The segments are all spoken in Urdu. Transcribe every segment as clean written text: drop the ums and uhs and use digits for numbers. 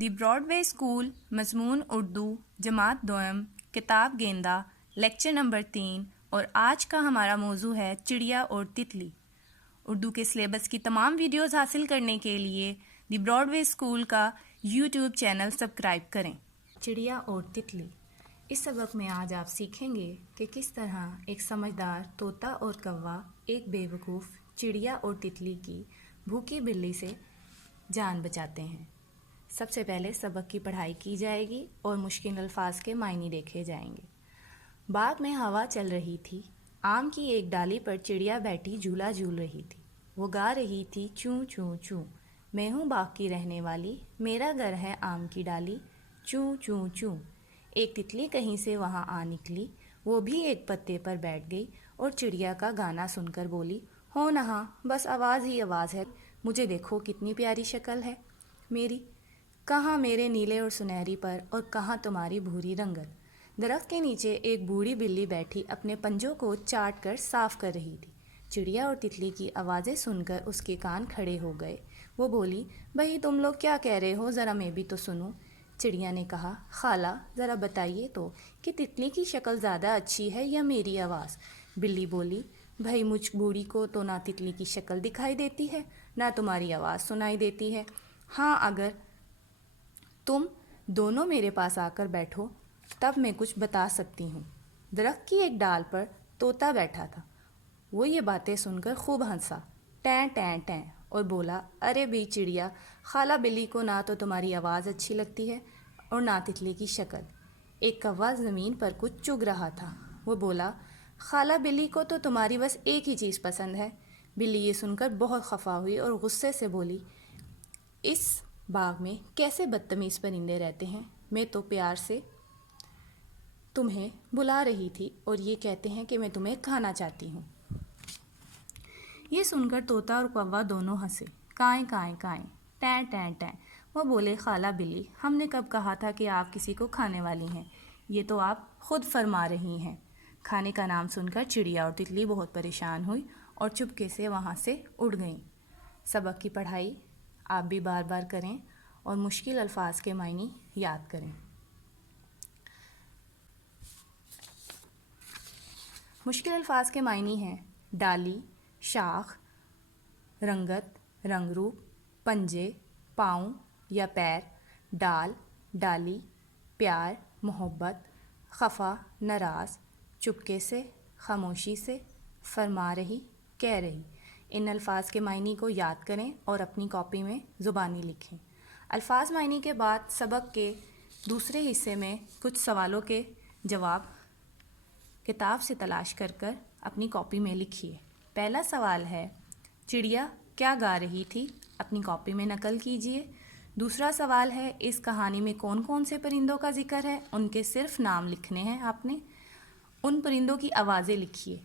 دی براڈ وے اسکول مضمون اردو جماعت دوم کتاب گیندا لیکچر نمبر 3 اور آج کا ہمارا موضوع ہے چڑیا اور تتلی۔ اردو کے سلیبس کی تمام ویڈیوز حاصل کرنے کے لیے دی براڈ وے اسکول کا یوٹیوب چینل سبسکرائب کریں۔ چڑیا اور تتلی، اس سبق میں آج آپ سیکھیں گے کہ کس طرح ایک سمجھدار طوطا اور کوا ایک بے وقوف چڑیا اور تتلی کی بھوکی بلی سے جان بچاتے ہیں۔ سب سے پہلے سبق کی پڑھائی کی جائے گی اور مشکل الفاظ کے معنی دیکھے جائیں گے۔ باغ میں ہوا چل رہی تھی، آم کی ایک ڈالی پر چڑیا بیٹھی جھولا جھول رہی تھی۔ وہ گا رہی تھی چوں چوں چوں، میں ہوں باغ کی رہنے والی، میرا گھر ہے آم کی ڈالی، چوں چوں چوں۔ ایک تتلی کہیں سے وہاں آ نکلی، وہ بھی ایک پتے پر بیٹھ گئی اور چڑیا کا گانا سن کر بولی، ہو نہا بس آواز ہی آواز ہے، مجھے دیکھو کتنی پیاری شکل ہے میری، کہاں میرے نیلے اور سنہری پر اور کہاں تمہاری بھوری رنگت۔ درخت کے نیچے ایک بوڑھی بلی بیٹھی اپنے پنجوں کو چاٹ کر صاف کر رہی تھی۔ چڑیا اور تتلی کی آوازیں سن کر اس کے کان کھڑے ہو گئے۔ وہ بولی، بھئی تم لوگ کیا کہہ رہے ہو، ذرا میں بھی تو سنوں۔ چڑیا نے کہا، خالہ ذرا بتائیے تو کہ تتلی کی شکل زیادہ اچھی ہے یا میری آواز؟ بلی بولی، بھئی مجھ بوڑھی کو تو نہ تتلی کی شکل دکھائی دیتی ہے نہ تمہاری آواز سنائی دیتی ہے۔ ہاں اگر تم دونوں میرے پاس آ کر بیٹھو تب میں کچھ بتا سکتی ہوں۔ درخت کی ایک ڈال پر طوطا بیٹھا تھا، وہ یہ باتیں سن کر خوب ہنسا، ٹیں ٹیں ٹیں، اور بولا، ارے بھی چڑیا، خالہ بلی کو نہ تو تمہاری آواز اچھی لگتی ہے اور نہ تتلی کی شکل۔ ایک کوا زمین پر کچھ چگ رہا تھا، وہ بولا، خالہ بلی کو تو تمہاری بس ایک ہی چیز پسند ہے۔ بلی یہ سن کر بہت خفا ہوئی اور غصے سے بولی، اس باغ میں کیسے بدتمیز پرندے رہتے ہیں، میں تو پیار سے تمہیں بلا رہی تھی اور یہ کہتے ہیں کہ میں تمہیں کھانا چاہتی ہوں۔ یہ سن کر طوطا اور کوا دونوں ہنسے، کائیں کائیں کائیں، ٹیں ٹیں ٹیں۔ وہ بولے، خالہ بلی، ہم نے کب کہا تھا کہ آپ کسی کو کھانے والی ہیں، یہ تو آپ خود فرما رہی ہیں۔ کھانے کا نام سن کر چڑیا اور تتلی بہت پریشان ہوئی اور چپکے سے وہاں سے اڑ گئیں۔ سبق کی پڑھائی آپ بھی بار بار کریں اور مشکل الفاظ کے معنی یاد کریں۔ مشکل الفاظ کے معنی ہیں ڈالی، شاخ، رنگت، رنگ روپ، پنجے، پاؤں یا پیر، ڈال، ڈالی، پیار، محبت، خفا، ناراض، چپکے سے، خاموشی سے، فرما رہی، کہہ رہی۔ ان الفاظ کے معنی کو یاد کریں اور اپنی کاپی میں زبانی لکھیں۔ الفاظ معنی کے بعد سبق کے دوسرے حصے میں کچھ سوالوں کے جواب کتاب سے تلاش کر کر اپنی کاپی میں لکھیے۔ پہلا سوال ہے، چڑیا کیا گا رہی تھی؟ اپنی کاپی میں نقل کیجیے۔ دوسرا سوال ہے، اس کہانی میں کون کون سے پرندوں کا ذکر ہے؟ ان کے صرف نام لکھنے ہیں آپ نے۔ ان پرندوں کی آوازیں لکھیے،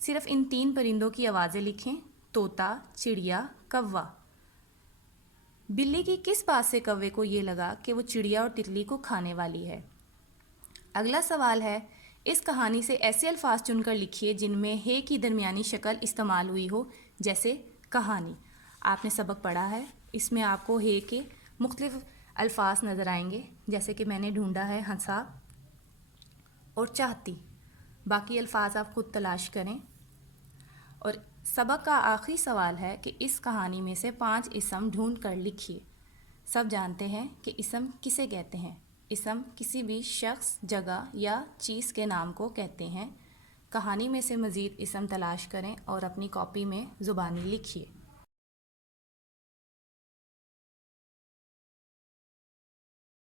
صرف ان 3 پرندوں کی آوازیں لکھیں، طوطا، چڑیا، کوا۔ بلی کی کس بات سے کوے کو یہ لگا کہ وہ چڑیا اور تتلی کو کھانے والی ہے؟ اگلا سوال ہے، اس کہانی سے ایسے الفاظ چن کر لکھیے جن میں ہے کی درمیانی شکل استعمال ہوئی ہو، جیسے کہانی۔ آپ نے سبق پڑھا ہے، اس میں آپ کو ہے کے مختلف الفاظ نظر آئیں گے، جیسے کہ میں نے ڈھونڈا ہے ہنسا اور چاہتی۔ باقی الفاظ آپ خود تلاش کریں۔ اور سبق کا آخری سوال ہے کہ اس کہانی میں سے 5 اسم ڈھونڈ کر لکھیے۔ سب جانتے ہیں کہ اسم کسے کہتے ہیں؟ اسم کسی بھی شخص، جگہ یا چیز کے نام کو کہتے ہیں۔ کہانی میں سے مزید اسم تلاش کریں اور اپنی کاپی میں زبانی لکھیے۔